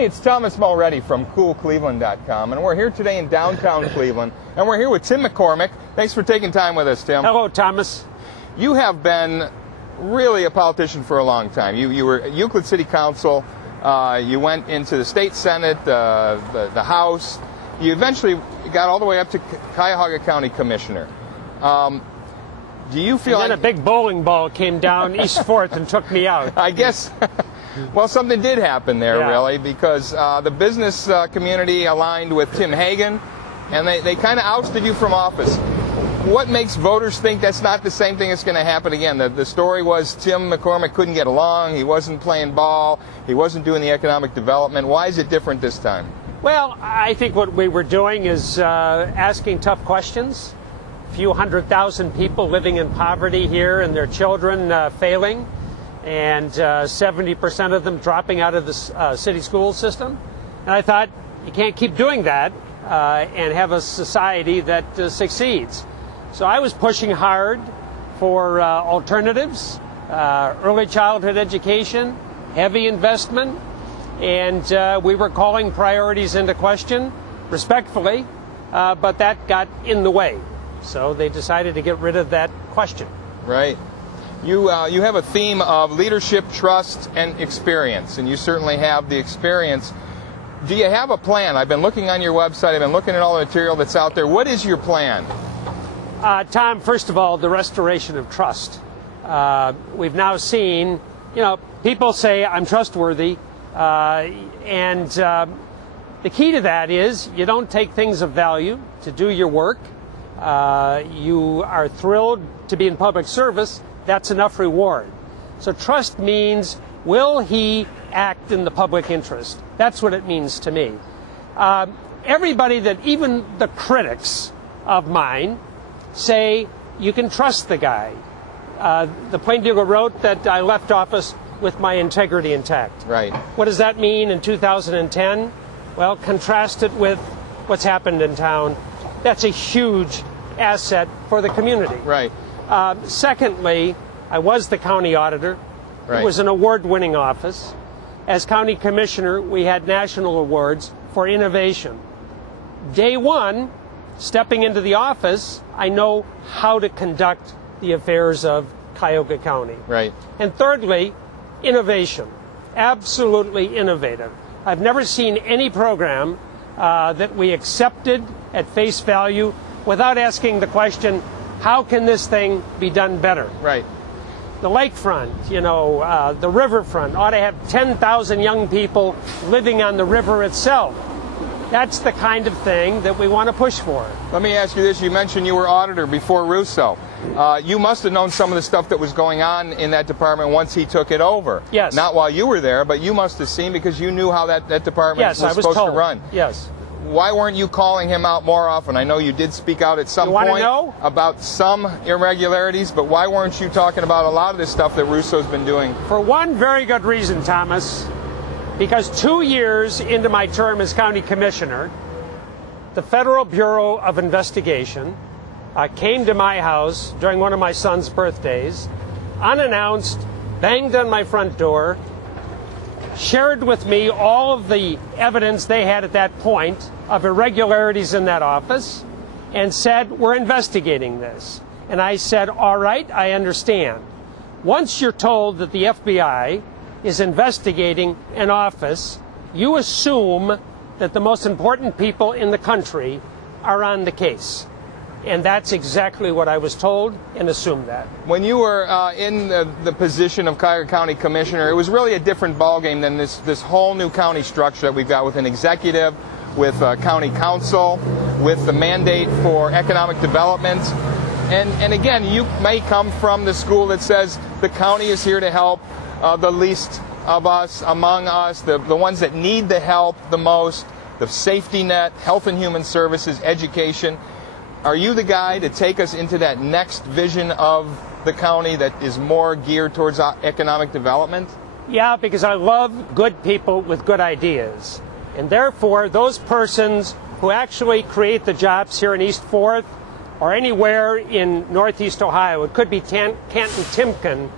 Hey, it's Thomas Mulready from CoolCleveland.com, and we're here today in downtown Cleveland, and we're here with Tim McCormack. Thanks for taking time with us, Tim. Hello, Thomas. You have been really a politician for a long time. You were at Euclid City Council, you went into the state senate, the House. You eventually got all the way up to Cuyahoga County Commissioner. Do you feel and then like a big bowling ball came down East 4th and took me out? I guess, well, something did happen there, really, because the business community aligned with Tim Hagan, and they kind of ousted you from office. What makes voters think that's not the same thing that's going to happen again? The story was Tim McCormack couldn't get along, he wasn't playing ball, he wasn't doing the economic development. Why is it different this time? Well, I think what we were doing is asking tough questions. A few 100,000 people living in poverty here and their children failing, and 70% of them dropping out of the city school system. And I thought, you can't keep doing that and have a society that succeeds. So I was pushing hard for alternatives, early childhood education, heavy investment, and we were calling priorities into question, respectfully, but that got in the way. So they decided to get rid of that question. Right. You have a theme of leadership, trust, and experience, and you certainly have the experience. Do you have a plan? I've been looking on your website. I've been looking at all the material that's out there. What is your plan? Tom, first of all, the restoration of trust. We've now seen, people say I'm trustworthy, and the key to that is you don't take things of value to do your work. You are thrilled to be in public service. That's enough reward. So trust means, will he act in the public interest? That's what it means to me. Everybody that, even the critics of mine, say you can trust the guy. The Plain Dealer wrote that I left office with my integrity intact. Right. What does that mean in 2010? Well, contrast it with what's happened in town. That's a huge asset for the community. Right. Secondly, I was the county auditor. Right. It was an award-winning office. As county commissioner, we had national awards for innovation. Day one, stepping into the office, I know how to conduct the affairs of Cuyahoga County. Right. And thirdly, innovation. Absolutely innovative. I've never seen any program that we accepted at face value without asking the question, how can this thing be done better? Right. The lakefront, the riverfront ought to have 10,000 young people living on the river itself. That's the kind of thing that we want to push for. Let me ask you this. You mentioned you were auditor before Russo. You must have known some of the stuff that was going on in that department once he took it over. Yes. Not while you were there, but you must have seen, because you knew how that department was supposed to run. Yes. Why weren't you calling him out more often? I know you did speak out at some point about some irregularities, but why weren't you talking about a lot of this stuff that Russo's been doing? For one very good reason, Thomas. Because 2 years into my term as county commissioner, the Federal Bureau of Investigation came to my house during one of my son's birthdays, unannounced, banged on my front door, shared with me all of the evidence they had at that point of irregularities in that office, and said, we're investigating this. And I said, all right, I understand. Once you're told that the FBI is investigating an office, you assume that the most important people in the country are on the case. And that's exactly what I was told, and assumed that. When you were in the position of Cuyahoga County Commissioner, it was really a different ballgame than this whole new county structure that we've got, with an executive, with county council, with the mandate for economic development. And again, you may come from the school that says the county is here to help the least of us, among us, the ones that need the help the most, the safety net, health and human services, education. Are you the guy to take us into that next vision of the county that is more geared towards economic development? Yeah, because I love good people with good ideas. And therefore, those persons who actually create the jobs here in East 4th or anywhere in Northeast Ohio, it could be Canton Timken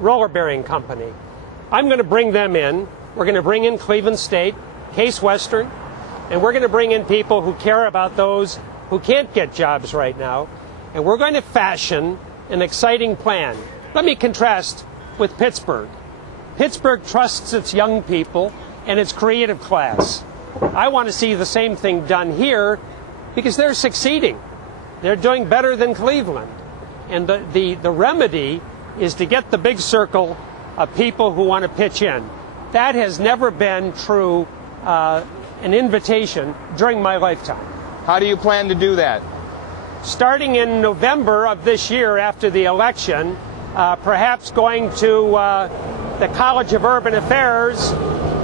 Roller Bearing Company. I'm going to bring them in, We're going to bring in Cleveland State, Case Western, and we're going to bring in people who care about those who can't get jobs right now. And we're going to fashion an exciting plan. Let me contrast with Pittsburgh. Pittsburgh trusts its young people and its creative class. I want to see the same thing done here because they're succeeding. They're doing better than Cleveland. And the remedy is to get the big circle of people who want to pitch in. That has never been true, an invitation during my lifetime. How do you plan to do that? Starting in November of this year after the election, perhaps going to the College of Urban Affairs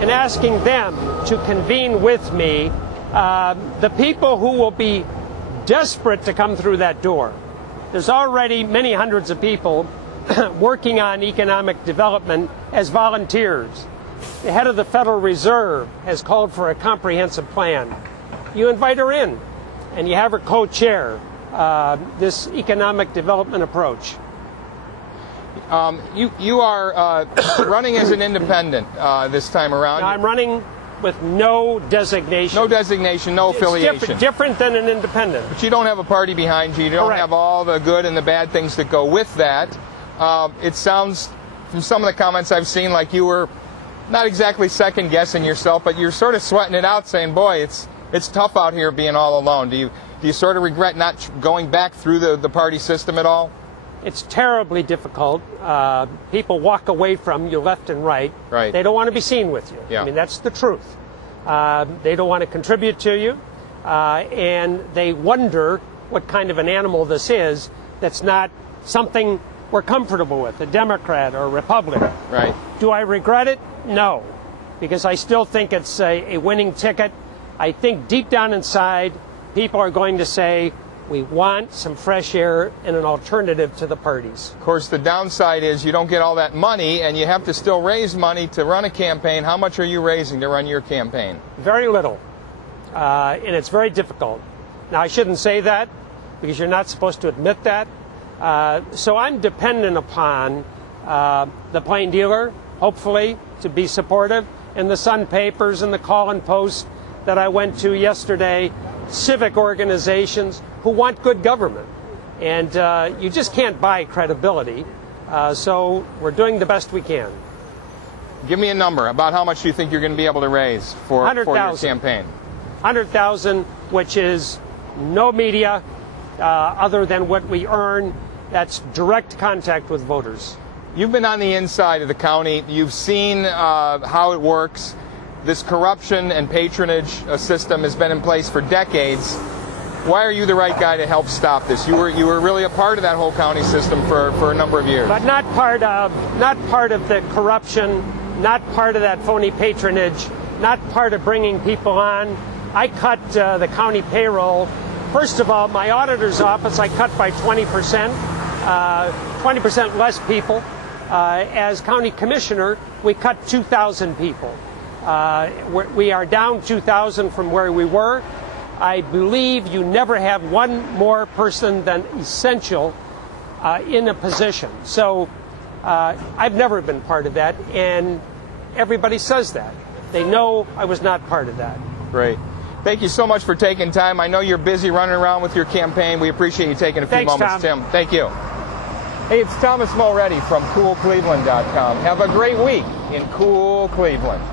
and asking them to convene with me the people who will be desperate to come through that door. There's already many hundreds of people working on economic development as volunteers. The head of the Federal Reserve has called for a comprehensive plan. You invite her in, and you have her co-chair this economic development approach. You are running as an independent this time around. Now, I'm running with no designation. No designation, no affiliation. It's different than an independent. But you don't have a party behind you. You don't Correct. have all the good and the bad things that go with that. It sounds, from some of the comments I've seen, like you were not exactly second-guessing yourself, but you're sort of sweating it out, saying, boy, it's tough out here being all alone. Do you sort of regret not going back through the party system at all? It's terribly difficult. People walk away from you left and right. Right. They don't want to be seen with you. Yeah. I mean, that's the truth. They don't want to contribute to you, and they wonder what kind of an animal this is that's not something we're comfortable with, a Democrat or a Republican. Right. Do I regret it? No, because I still think it's a winning ticket. I think deep down inside, people are going to say, we want some fresh air and an alternative to the parties. Of course, the downside is you don't get all that money, and you have to still raise money to run a campaign. How much are you raising to run your campaign? Very little, and it's very difficult. Now, I shouldn't say that because you're not supposed to admit that. So I'm dependent upon the plain dealer, hopefully, to be supportive, and the Sun papers and the Call-in Post that I went to yesterday, civic organizations who want good government. And you just can't buy credibility. So we're doing the best we can. Give me a number. About how much do you think you're going to be able to raise for your campaign? 100,000, which is no media other than what we earn. That's direct contact with voters. You've been on the inside of the county. You've seen how it works. This corruption and patronage system has been in place for decades. Why are you the right guy to help stop this? You were really a part of that whole county system for a number of years. But not part of the corruption, not part of that phony patronage, not part of bringing people on. I cut the county payroll. First of all, my auditor's office I cut by 20%, 20% less people. As county commissioner, we cut 2,000 people. We are down 2,000 from where we were. I believe you never have one more person than essential in a position. So I've never been part of that, and everybody says that. They know I was not part of that. Great. Thank you so much for taking time. I know you're busy running around with your campaign. We appreciate you taking a few moments, Tom. Tim. Thank you. Hey, it's Thomas Mulready from CoolCleveland.com. Have a great week in cool Cleveland.